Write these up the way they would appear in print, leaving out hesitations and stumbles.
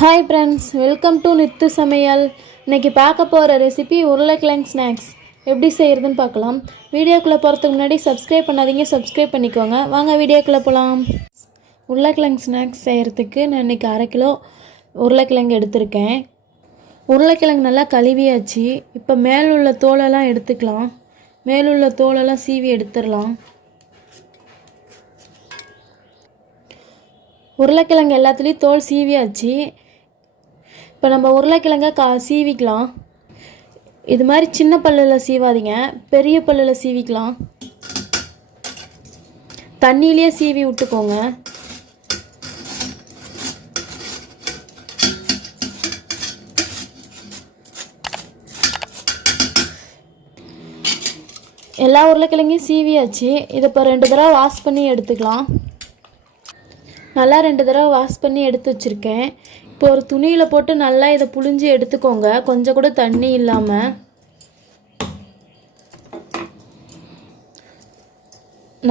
Hi friends, welcome to Nithu சமையல். இன்றைக்கி பார்க்க போகிற ரெசிபி உருளைக்கிழங்கு ஸ்நாக்ஸ் எப்படி செய்கிறதுன்னு பார்க்கலாம். வீடியோக்குள்ளே போகிறதுக்கு முன்னாடி சப்ஸ்கிரைப் பண்ணாதீங்க, சப்ஸ்கிரைப் பண்ணிக்கோங்க. வாங்க வீடியோக்குள்ளே போகலாம். உருளைக்கிழங்கு ஸ்நாக்ஸ் செய்கிறதுக்கு நான் இன்றைக்கி 1/2 கிலோ உருளைக்கிழங்கு எடுத்திருக்கேன். உருளைக்கிழங்கு நல்லா கழுவியாச்சு. இப்போ மேலுள்ள தோலெல்லாம் எடுத்துக்கலாம். மேலுள்ள தோலெல்லாம் சீவி எடுத்துடலாம். உருளைக்கிழங்கு எல்லாத்துலேயும் தோல் சீவியாச்சு. இப்போ நம்ம உருளைக்கிழங்க சீவிக்கலாம். இது மாதிரி சின்ன பல்லில் சீவாதீங்க, பெரிய பல்லில் சீவிக்கலாம். தண்ணியிலே சீவி விட்டுக்கோங்க. எல்லா உருளைக்கிழங்கையும் சீவியாச்சு. இதை இப்போ 2 தடவை வாஷ் பண்ணி எடுத்துக்கலாம். நல்லா 2 தடவை வாஷ் பண்ணி எடுத்து வச்சுருக்கேன். இப்போ ஒரு துணியில் போட்டு நல்லா இதை புழிஞ்சி எடுத்துக்கோங்க, கொஞ்சம் கூட தண்ணி இல்லாமல்.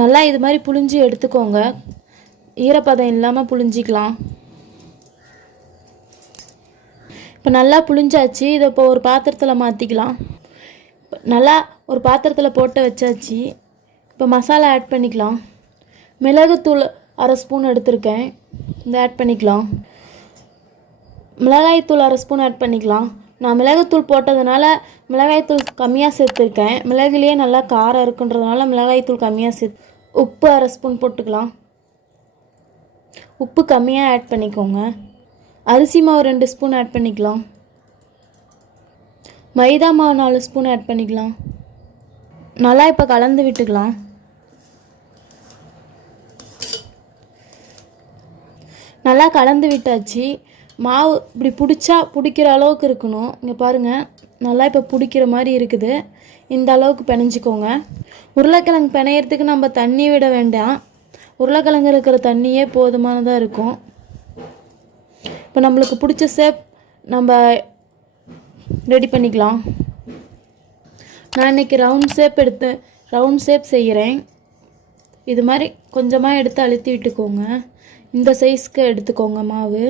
நல்லா இது மாதிரி புழிஞ்சி எடுத்துக்கோங்க, ஈரப்பதம் இல்லாமல் புழிஞ்சிக்கலாம். இப்போ நல்லா புழிஞ்சாச்சு. இதை இப்போ ஒரு பாத்திரத்தில் மாற்றிக்கலாம். நல்லா ஒரு பாத்திரத்தில் போட்டு வச்சாச்சு. இப்போ மசாலா ஆட் பண்ணிக்கலாம். மிளகுத்தூள் 1/2 ஸ்பூன் எடுத்திருக்கேன், இதை ஆட் பண்ணிக்கலாம். மிளகாய்த்தூள் 1/2 ஸ்பூன் ஆட் பண்ணிக்கலாம். நான் மிளகுத்தூள் போட்டதுனால மிளகாய்த்தூள் கம்மியாக சேர்த்துருக்கேன். மிளகுலேயே நல்லா காரம் இருக்குன்றதுனால மிளகாய்த்தூள் கம்மியாக உப்பு 1/2 ஸ்பூன் போட்டுக்கலாம். உப்பு கம்மியாக ஆட் பண்ணிக்கோங்க. அரிசி மாவு 2 ஸ்பூன் ஆட் பண்ணிக்கலாம். மைதா மாவு 4 ஸ்பூன் ஆட் பண்ணிக்கலாம். நல்லா இப்போ கலந்து விட்டுக்கலாம். நல்லா கலந்து விட்டாச்சு. மாவு இப்படி பிடிக்கிற அளவுக்கு இருக்கணும். இங்கே பாருங்கள், நல்லா இப்போ பிடிக்கிற மாதிரி இருக்குது. இந்த அளவுக்கு பிணைஞ்சிக்கோங்க. உருளைக்கிழங்கு பிணையறதுக்கு நம்ம தண்ணி விட வேண்டாம், உருளைக்கிழங்கு இருக்கிற தண்ணியே போதுமானதாக இருக்கும். இப்போ நம்மளுக்கு பிடிச்ச ஷேப் நம்ம ரெடி பண்ணிக்கலாம். நான் இன்றைக்கி ரவுண்ட் ஷேப் செய்கிறேன். இது மாதிரி கொஞ்சமாக எடுத்து அழுத்தி விட்டுக்கோங்க. இந்த சைஸ்க்கு எடுத்துக்கோங்க மாவு.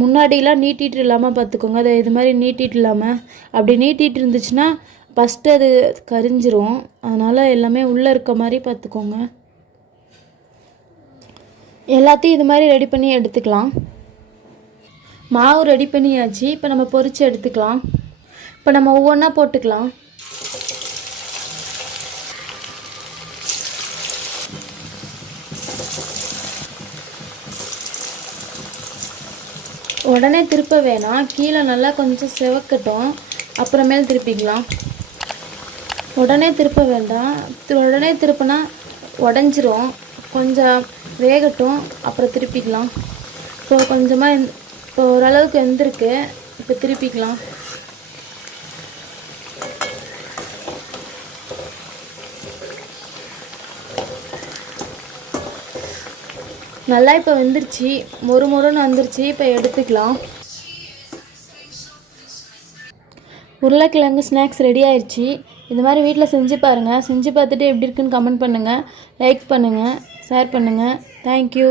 முன்னாடிலாம் நீட்டிட்டு இல்லாமல் பார்த்துக்கோங்க. அதை இது மாதிரி நீட்டிட்டு இல்லாமல், அப்படி நீட்டிட்டு இருந்துச்சுன்னா ஃபஸ்ட்டு அது கரிஞ்சிரும். அதனால் எல்லாமே உள்ளே இருக்க மாதிரி பார்த்துக்கோங்க. எல்லாத்தையும் இது மாதிரி ரெடி பண்ணி எடுத்துக்கலாம். மாவு ரெடி பண்ணியாச்சு. இப்போ நம்ம பொரித்து எடுத்துக்கலாம். இப்போ நம்ம ஒவ்வொன்றா போட்டுக்கலாம். உடனே திருப்ப வேணாம், கீழே நல்லா கொஞ்சம் செவக்கட்டும், அப்புறமேல் திருப்பிக்கலாம். உடனே திருப்ப வேண்டாம், உடனே திருப்பினா உடஞ்சிரும். கொஞ்சம் வேகட்டும், அப்புறம் திருப்பிக்கலாம். இப்போ கொஞ்சமாக இப்போ ஓரளவுக்கு வெந்திருக்கு. இப்போ திருப்பிக்கலாம். நல்லா இப்போ வெந்துருச்சு, மொறுன்னு வந்துருச்சு. இப்போ எடுத்துக்கலாம். உருளைக்கிழங்கு ஸ்நாக்ஸ் ரெடி ஆயிடுச்சு. இந்த மாதிரி வீட்டில் செஞ்சு பாருங்கள். செஞ்சு பார்த்துட்டு எப்படி இருக்குன்னு கமெண்ட் பண்ணுங்கள், லைக் பண்ணுங்கள், ஷேர் பண்ணுங்கள். தேங்க்யூ.